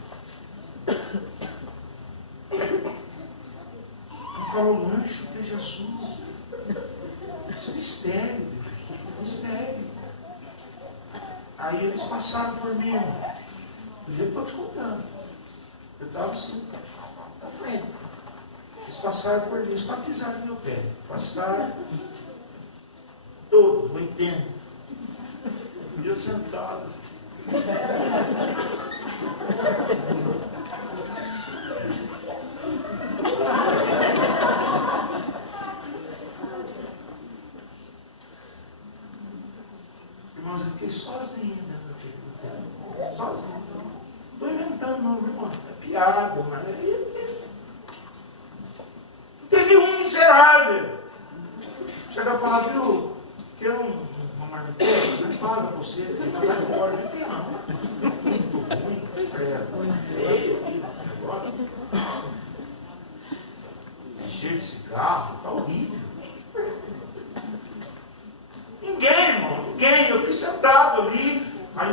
Eu falo, lanche de Jesus. Isso é mistério, Deus. Mistério. Aí eles passaram por mim, do jeito que eu estou te contando. Eu estava assim, na frente. Eles passaram por mim, eles só pisaram no meu pé. Passaram todos, 80. E eu sentado assim. Irmãos, eu fiquei sozinho dentro daquele lugar. Sozinho. Não estou inventando não, irmão. É piada, mas teve um miserável. Chega a falar, viu, quer uma marmiteira? Não paga pra você. Ele vai embora. Não tem não. Muito ruim. Feio. Agora. cheiro de cigarro, está horrível. Ninguém, irmão, ninguém. Eu fiquei sentado ali. Aí a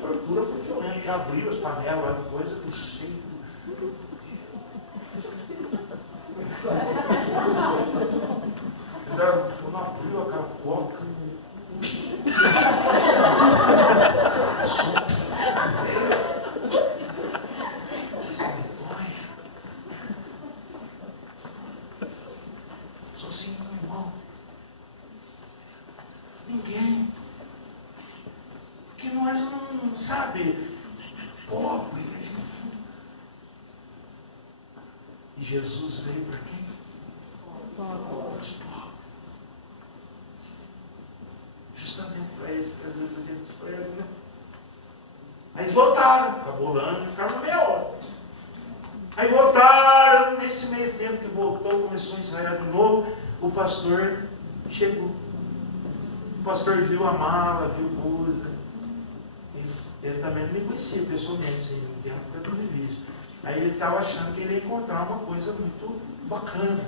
tortura foi violenta, que abriu as panelas, olha, coisa que cheio. Quando abriu aquela coca, coisa medonha. Só assim, meu irmão. Ninguém. Porque nós não, sabe, pobre. E Jesus veio para quem? Os pobres. Justamente para isso que às vezes a gente escolhe, né? Aí eles voltaram, acabou o ano, ficaram meia hora. Aí voltaram, nesse meio tempo que voltou, começou a ensaiar de novo, o pastor chegou. O pastor viu a mala, viu coisa. Ele também não me conhecia pessoalmente, assim, no tempo que eu não me vi. Aí ele estava achando que ele ia encontrar uma coisa muito bacana.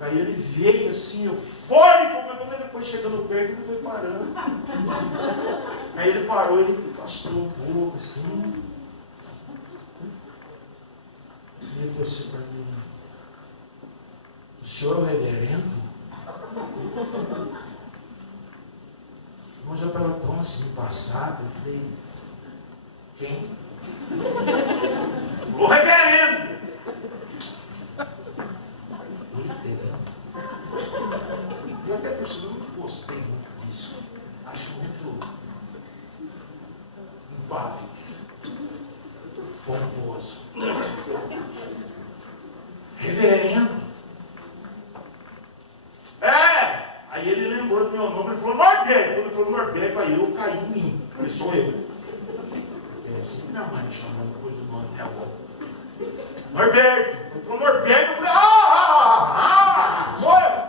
Aí ele veio assim, eufórico, mas quando ele foi chegando perto, ele foi parando. Aí ele parou e ele afastou um pouco, assim. E ele falou assim para mim: o senhor é o reverendo? Mas eu estava tão assim, passado, eu falei: quem? O reverendo! Eu até por isso não gostei muito disso. Acho muito impávido, pomposo. Reverendo. Aí ele lembrou do meu nome, ele falou Norberto. Quando ele falou Norberto, aí eu caí em mim. Eu falei, sou eu. É assim que minha mãe me chamou depois do nome da minha avó. Norberto. Ele falou Norberto, eu falei, sou eu.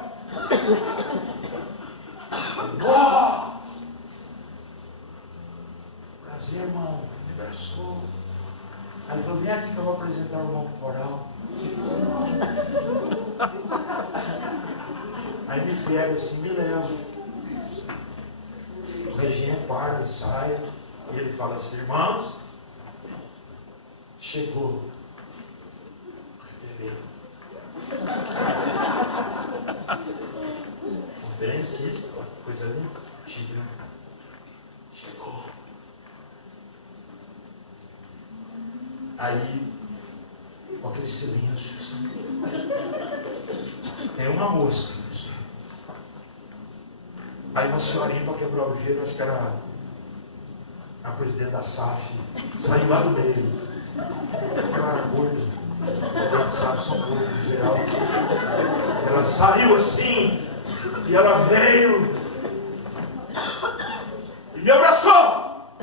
Prazer, irmão. Me abraçou. Aí ele falou, vem aqui que eu vou apresentar o irmão pro coral. Aí me pega assim, me leva. O regente para, ensaia. E ele fala assim, irmãos, chegou o reverendo. Conferencista, ó, que coisa linda. Chegou. Aí, com aquele silêncio, assim, tem uma mosca. Aí uma senhorinha para quebrar o gelo, acho que era a presidente da SAF, saiu lá do meio. Ela era gorda. Os presidentes da SAF são gordos em geral. Ela saiu assim, e ela veio e me abraçou.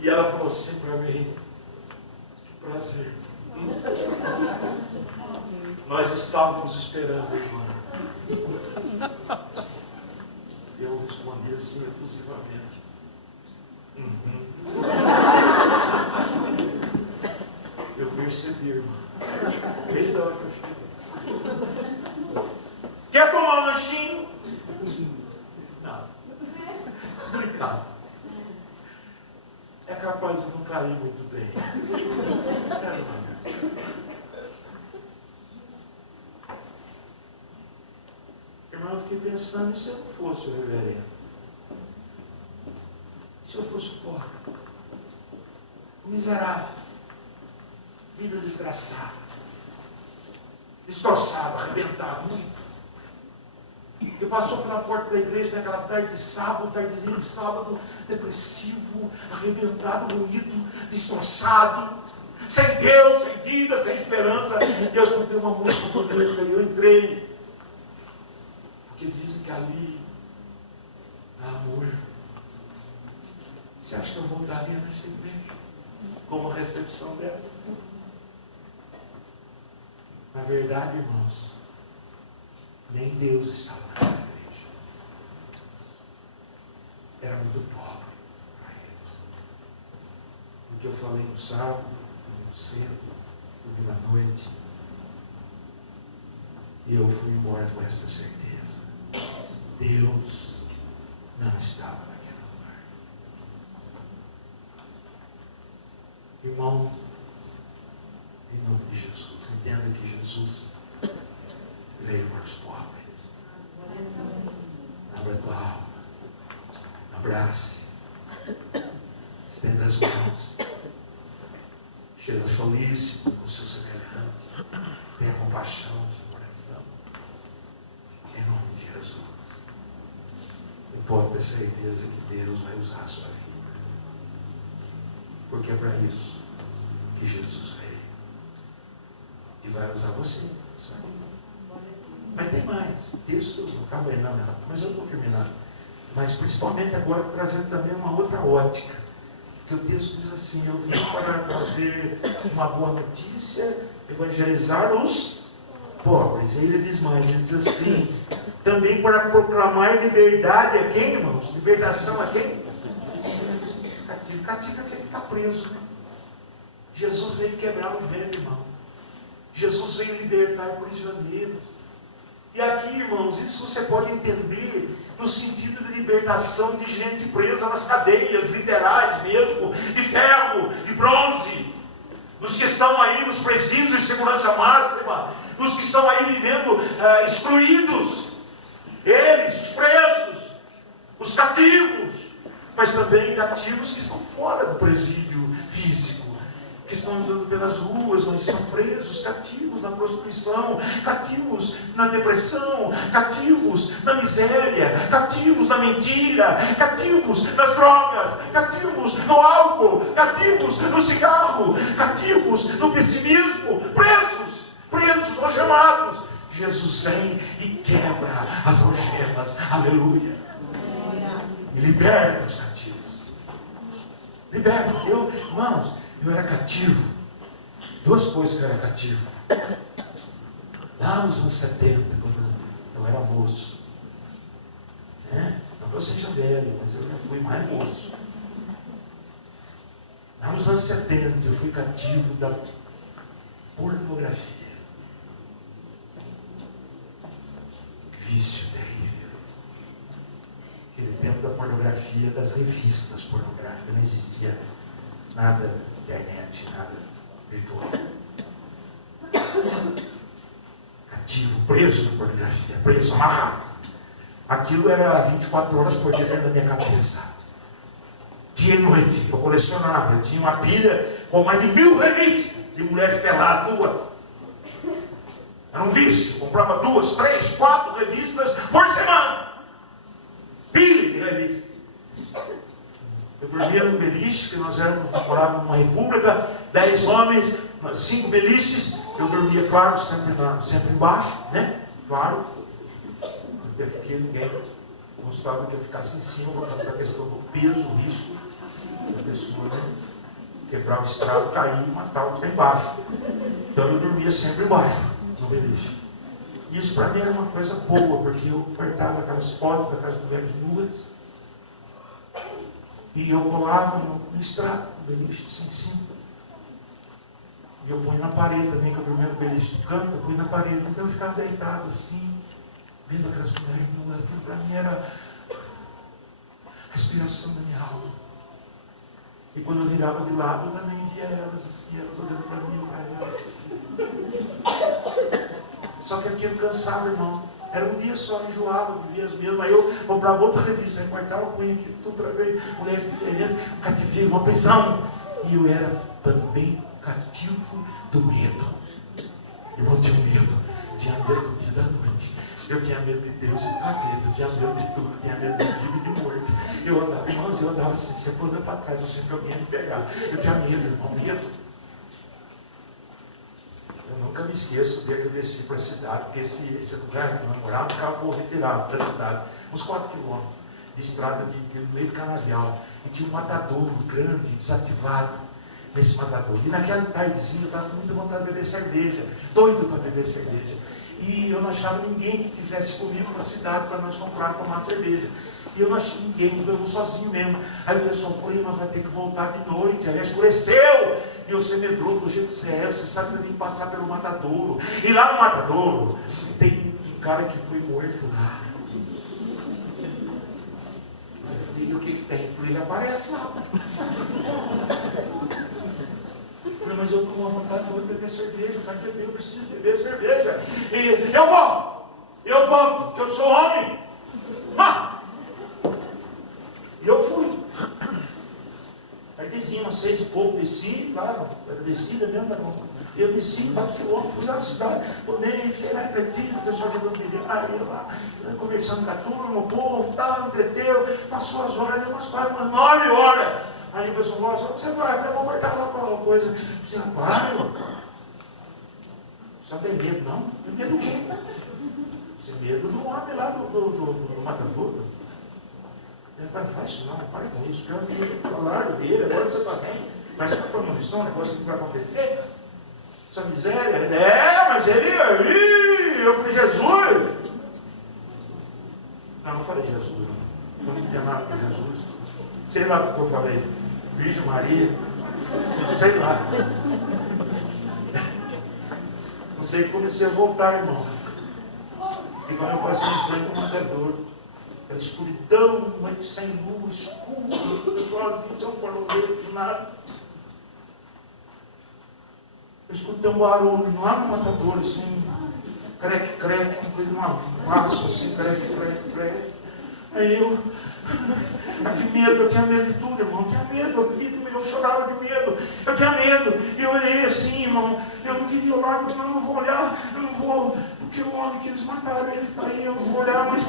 E ela falou assim para mim, que prazer. Nós estávamos esperando, irmã. Eu respondi assim, efusivamente. Eu percebi, irmã. Desde a hora que eu cheguei. Quer tomar um lanchinho? Não. Obrigado. É capaz de não cair muito bem. Irmã. Irmão, eu fiquei pensando, e se eu não fosse o reverendo? Se eu fosse o pobre? O miserável? Vida desgraçada. Destroçado, arrebentado, muito. Que passou pela porta da igreja naquela tarde de sábado, tardezinha de sábado, depressivo, arrebentado, moído, destroçado, sem Deus, sem vida, sem esperança. E eu escutei uma música bonita e eu entrei. Porque dizem que ali há amor. Você acha que eu voltaria nessa igreja? Com uma recepção dessa? Na verdade, irmãos, nem Deus estava naquela igreja. Era muito pobre para eles. O que eu falei no sábado, no cedo, domingo à noite. E eu fui embora com essa certeza. Deus não estava naquele lugar. Irmão, em nome de Jesus, entenda que Jesus veio para os pobres. Abra a tua alma, abrace, estenda as mãos, seja solícito com o seu semelhante, tenha compaixão no seu coração, em nome de Jesus. E pode ter certeza que Deus vai usar a sua vida, porque é para isso que Jesus veio, e vai usar você, sabe? Mas tem mais, texto, acaba aí não, mas eu vou terminar. Mas principalmente agora trazendo também uma outra ótica. Porque o texto diz assim: eu vim para trazer uma boa notícia, evangelizar os pobres. E ele diz mais, ele diz assim: também para proclamar liberdade a quem, irmãos? Libertação a quem? Cativo. Cativo é aquele que está preso, né? Jesus veio quebrar o velho, irmão. Jesus veio libertar prisioneiros. E aqui, irmãos, isso você pode entender no sentido de libertação de gente presa nas cadeias literais mesmo, de ferro, de bronze, dos que estão aí nos presídios de segurança máxima, dos que estão aí vivendo excluídos, eles, os presos, os cativos, mas também cativos que estão fora do presídio físico, que estão andando pelas ruas, mas estão presos, cativos na prostituição, cativos na depressão, cativos na miséria, cativos na mentira, cativos nas drogas, cativos no álcool, cativos no cigarro, cativos no pessimismo, presos, algemados. Jesus vem e quebra as algemas, aleluia, e liberta os cativos. Liberta. Irmãos, eu era cativo. Duas coisas que eu era cativo. Lá nos anos 70, quando eu era moço. Não que eu seja velho, mas eu já fui mais moço. Lá nos anos 70, eu fui cativo da pornografia. Vício terrível. Aquele tempo da pornografia, das revistas pornográficas. Não existia nada internet, nada virtual. Cativo, preso na pornografia, preso, amarrado. Aquilo era 24 horas por dia dentro da minha cabeça. Dia e noite, eu colecionava. Eu tinha uma pilha com mais de 1000 revistas de mulheres peladas, 2. Era um vício, eu comprava 2, 3, 4 revistas por semana. Pilha de revistas. Eu dormia no beliche, que nós morávamos numa república, 10 homens, 5 beliches. Eu dormia, claro, sempre embaixo, né? Claro. Até porque ninguém gostava que eu ficasse em cima, por causa da questão do peso, o risco da pessoa, né? Quebrar o estrado, cair e matar o que está embaixo. Então eu dormia sempre embaixo, no beliche. E isso para mim era uma coisa boa, porque eu cortava aquelas fotos daquelas mulheres nuas. E eu colava no estrado, no beliche, assim, em cima. E eu punho na parede também, que eu dormia no beliche do canto, eu punho na parede. Então eu ficava deitado assim, vendo aquelas mulheres nuas. Aquilo para mim era a inspiração da minha alma. E quando eu virava de lado, eu também via elas assim, elas olhando para mim, para elas. Só que aquilo cansava, irmão. Era um dia só, enjoava, vivia as mesmas. Aí eu comprava outra revista, aí marcava o punho aqui, tudo trazia mulheres diferentes, um cativeiro, uma prisão. E eu era também cativo do medo. Irmão, eu tinha medo. Eu tinha medo do dia e da noite. Eu tinha medo de Deus e do capeta. Eu tinha medo de tudo. Eu tinha medo de vivo e de morto. Eu andava, irmãos, eu andava assim, sempre andando para trás, eu sempre alguém ia me pegar. Eu tinha medo, irmão, medo. Eu nunca me esqueço do dia que eu desci para a cidade, porque esse lugar que eu morava ficava retirado da cidade, uns 4 quilômetros de estrada no meio do canavial. E tinha um matadouro grande, desativado, nesse matadouro. E naquela tardezinha eu estava com muita vontade de beber cerveja, doido para beber cerveja. E eu não achava ninguém que quisesse comigo para a cidade para nós comprar, tomar cerveja. E eu não achei ninguém, eu vou sozinho mesmo. Aí o pessoal falou, mas vai ter que voltar de noite. Aí escureceu. E você medroso do jeito que você é, você sabe que você tem que passar pelo matadouro. E lá no matadouro tem um cara que foi morto lá. Eu falei, e o que tem? Eu falei, ele aparece lá. Eu falei, mas eu estou com vontade de beber cerveja, eu quero beber, eu preciso beber cerveja. E eu volto, porque eu sou homem. E eu fui. Aí desci umas 6 e pouco, desci, claro, era descida mesmo, eu desci 4 quilômetros, fui lá na cidade, tomei, fiquei lá refletindo, o pessoal jogando bilhar, lá, conversando com a turma, o povo, tal, entreteu, passou as horas, deu umas 9 horas. Aí o pessoal falou, só que você vai? Eu falei, eu vou voltar lá para uma coisa. Você vai? Você não tem medo, não? Tem medo do quê? Você tem medo do homem lá do matadouro. Não faz isso não, pare com isso, eu largo dele, agora você está bem. Mas você está falando isso, um negócio que vai acontecer? Essa miséria, mas ele, eu falei, Jesus! Não falei Jesus, não. Eu não tinha nada com Jesus. Sei lá o que eu falei, Virgem Maria, sei lá. Não sei que comecei a voltar, irmão. E quando eu passei em frente ao matadouro, aquela escuridão, mas sem luz, escuro, sozinho, sem um farolete, nada. Eu escutei um barulho lá no matador, assim, creque, uma coisa, um laço assim, creque. Aí eu tinha medo de tudo, irmão, eu chorava de medo, eu tinha medo, e eu olhei assim, irmão, eu não queria olhar, eu não vou olhar, eu não vou, porque o homem que eles mataram, ele está aí, eu não vou olhar, mas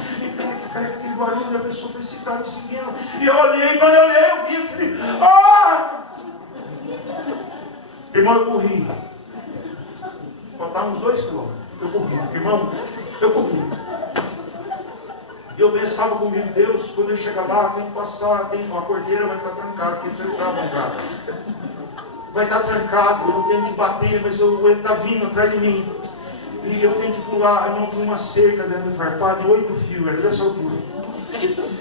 creque, aquele barulho, a pessoa parecia que estava me seguindo, e eu olhei, quando eu olhei, eu vi aquele, irmão, eu corri, faltavam uns 2 quilômetros, eu corri, irmão, eu corri. E eu pensava comigo, Deus, quando eu chegar lá, tem que passar, a porteira vai estar trancada, porque fechava a entrada. Vai estar trancado, eu tenho que bater, mas ele está vindo atrás de mim. E eu tenho que pular, irmão, tinha uma cerca dentro do farpado, de 8 fios, era dessa altura.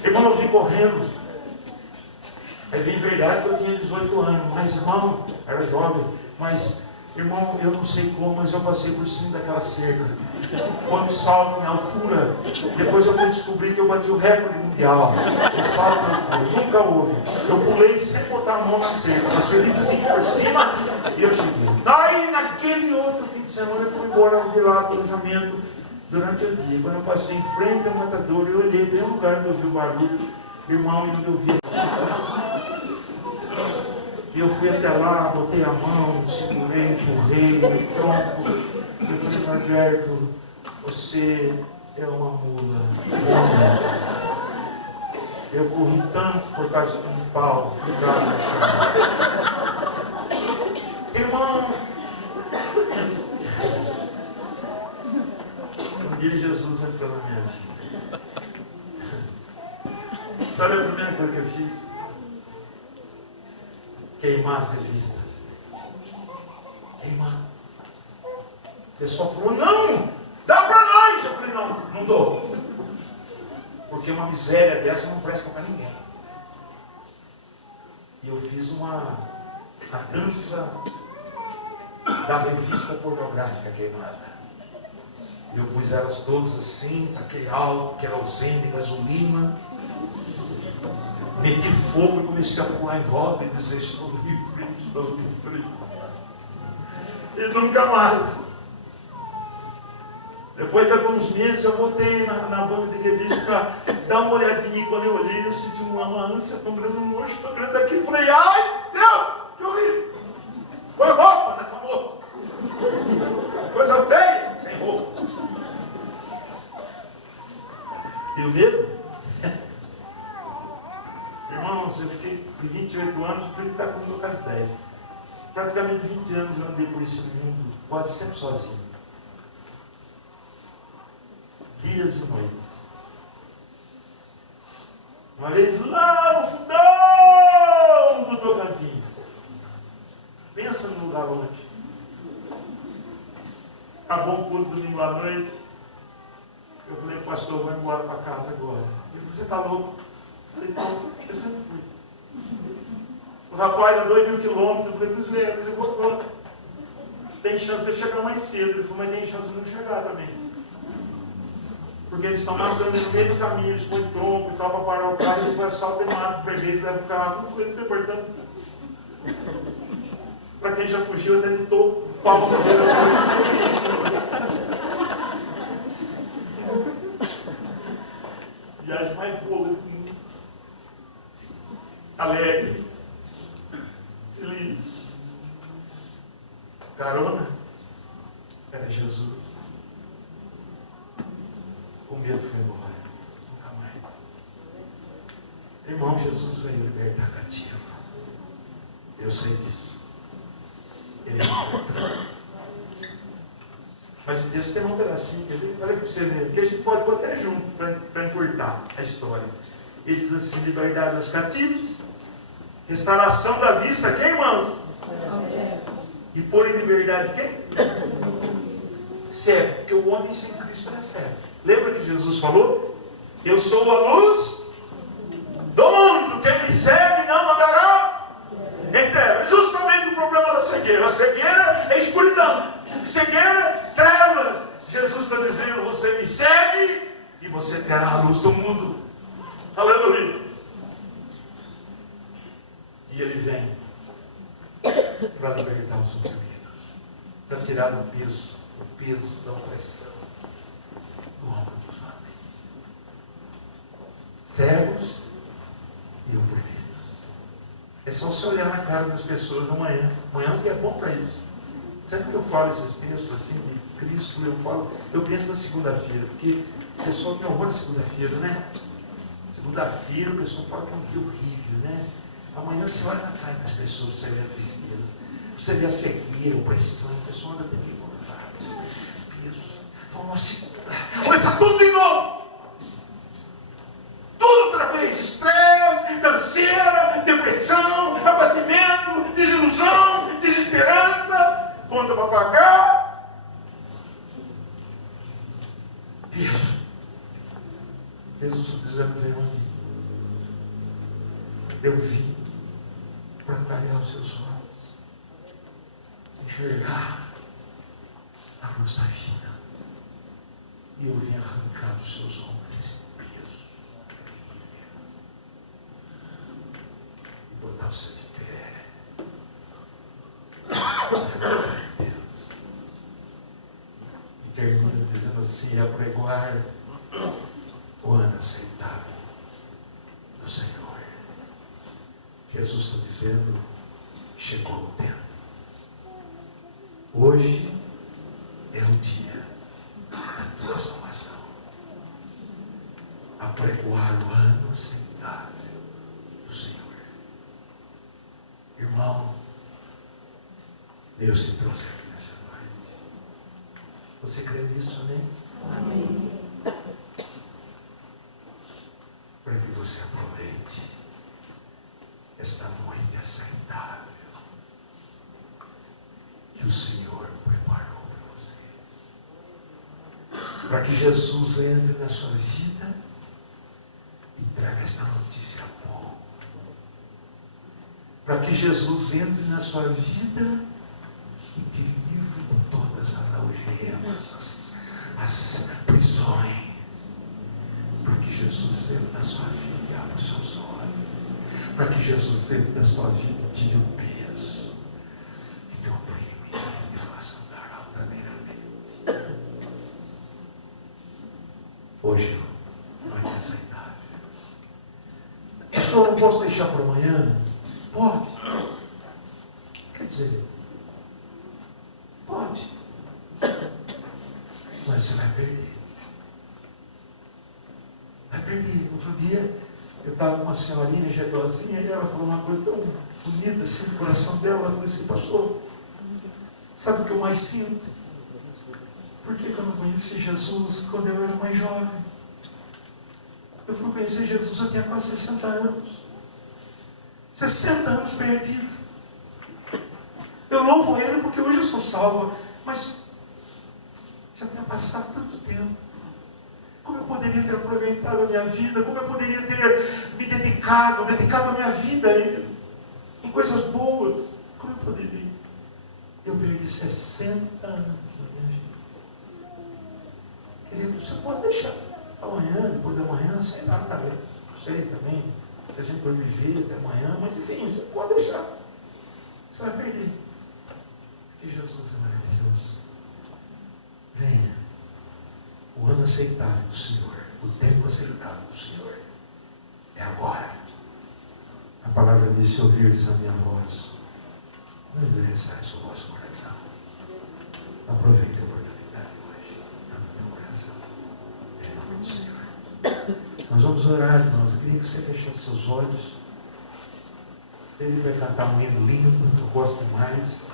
Irmão, eu vim correndo. É bem verdade que eu tinha 18 anos, mas irmão, era jovem, mas... Irmão, eu não sei como, mas eu passei por cima daquela cerca. Foi um salto em altura. Depois eu fui descobrir que eu bati o recorde mundial. Um salto em altura. Nunca houve. Eu pulei sem botar a mão na cerca. Passei lisinho por cima e eu cheguei. Daí, naquele outro fim de semana, eu fui embora de lá do alojamento durante o dia. Quando eu passei em frente ao matador, eu olhei bem o lugar onde eu ouvi o barulho. Irmão, onde eu vi. E eu fui até lá, botei a mão, segurei, empurrei, no tronco. Eu falei, Norberto, você é uma mula. Eu corri tanto por causa de um pau, ficado no chão. Irmão, um dia Jesus entrou na minha vida. Sabe a primeira coisa que eu fiz? Queimar as revistas. Queimar. O pessoal falou, não, dá para nós. Eu falei, não dou. Porque uma miséria dessa não presta para ninguém. E eu fiz a dança da revista pornográfica queimada. Eu pus elas todas assim, taquei álcool, querosene, gasolina. Meti fogo e comecei a pular em volta e dizer, estou livre. E nunca mais. Depois de alguns meses eu voltei na banca de revista para dar uma olhadinha. E quando eu olhei, eu senti uma ânsia tão grande, um nojo tão grande aqui. Eu falei, ai Deus, que horrível. Põe roupa nessa moça. Coisa feia, sem roupa. E o medo? Irmãos, eu fiquei de 28 anos, eu fui estar comigo com as 10. Praticamente 20 anos eu andei por esse mundo, quase sempre sozinho. Dias e noites. Uma vez lá no fundão do Tocantins. Pensa no lugar longe. Acabou o culto domingo à noite. Eu falei, pastor, eu vou embora para casa agora. Ele falou, você está louco? Eu falei, não, eu sempre fui. O rapaz a 2.000 quilômetros, eu falei, pois é, mas eu vou agora. Tem chance de eu chegar mais cedo. Ele falou, mas tem chance de não chegar também. Porque eles estão matando no meio do caminho, eles põem tronco e tal para parar o carro, e depois assaltam e matam o freguês, leva o carro. Eu falei, não tem importância. Para quem já fugiu, até de topo, palma para ver viagem mais boa do mundo. Alegre. Feliz. Carona era Jesus. O medo foi embora. Nunca mais. Irmão, Jesus veio libertar cativo. Eu sei disso. Ele é libertou. Mas o texto tem um pedacinho, quer ver? Olha para você ver, que a gente pode botar junto para encurtar a história. Ele diz assim: liberdade aos cativos, restauração da vista, quem, irmãos? E pôr em liberdade quem? Cego, porque o homem sem Cristo é cego. Lembra que Jesus falou? Eu sou a luz do mundo, quem me segue não andará em trevas. Justamente o problema da cegueira. A cegueira é escuridão. Cegueira, trevas. Jesus está dizendo: você me segue e você terá a luz do mundo. Aleluia. E ele vem para libertar os oprimidos, para tirar o peso da opressão do ombro dos homens, cegos e oprimidos. É só você olhar na cara das pessoas amanhã. Amanhã que é bom para isso. Sempre que eu falo esses textos assim de Cristo, eu penso na segunda-feira, porque o pessoal tem horror na segunda-feira, né? Segunda-feira o pessoal fala que é um dia horrível, né? Amanhã você olha na cara das pessoas, você vê a tristeza, você vê a cegueira, a opressão, a pessoa anda tendo vontade, peso. Fala uma segunda, começa tudo de novo. Tudo outra vez, estresse, canseira, depressão, abatimento, desilusão, desesperança, conta para pagar. Peso. Jesus está dizendo: veio a mim. Eu vim para clarear os seus olhos, enxergar a luz da vida. E eu vim arrancar dos seus ombros esse peso e botar você de pé. De Deus. E termina dizendo assim: apregoar o ano aceitável do Senhor. Jesus está dizendo: chegou o tempo. Hoje é o dia da tua salvação. Apregoar o ano aceitável do Senhor. Irmão, Deus te trouxe aqui nessa noite. Você crê nisso, amém? Amém. Para que você aproveite esta noite aceitável que o Senhor preparou para você. Para que Jesus entre na sua vida e traga esta notícia boa. Para que Jesus entre na sua vida e te livre de todas as algemas, as prisões. Para que Jesus entre na sua vida e abra os seus olhos. Para que Jesus entre na sua vida e tire o peso que te oprime e te faça andar altaneiramente. Hoje, noite aceitável. Pastor, não posso deixar para amanhã? Pode. Quer dizer, pode. Mas você vai perder. Vai perder. Outro dia, eu estava com uma senhorinha jeitosinha e ela falou uma coisa tão bonita assim no coração dela. Ela falou assim: pastor, sabe o que eu mais sinto? Por que eu não conheci Jesus quando eu era mais jovem? Eu fui conhecer Jesus, eu tinha quase 60 anos. 60 anos perdido. Eu louvo Ele porque hoje eu sou salvo, mas já tinha passado tanto tempo. Como eu poderia ter aproveitado a minha vida? Como eu poderia ter me dedicado a minha vida a Ele? em coisas boas. Como eu poderia? Eu perdi 60 anos da minha vida. Querido, você pode deixar amanhã, depois da manhã, sei lá, não sei também, se a gente pode viver até amanhã, mas enfim, você pode deixar. Você vai perder. Porque Jesus é maravilhoso. Venha. O ano aceitável do Senhor, o tempo aceitável do Senhor, é agora. A palavra diz: se ouvirdes a minha voz, não endureçais o vosso coração. Aproveite a oportunidade hoje, abra o teu coração, em nome do Senhor. Nós vamos orar, irmãos. Eu queria que você fechasse seus olhos. Ele vai cantar um hino lindo, que eu gosto demais.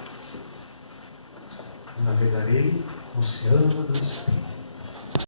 Eu navegarei no oceano do Espírito.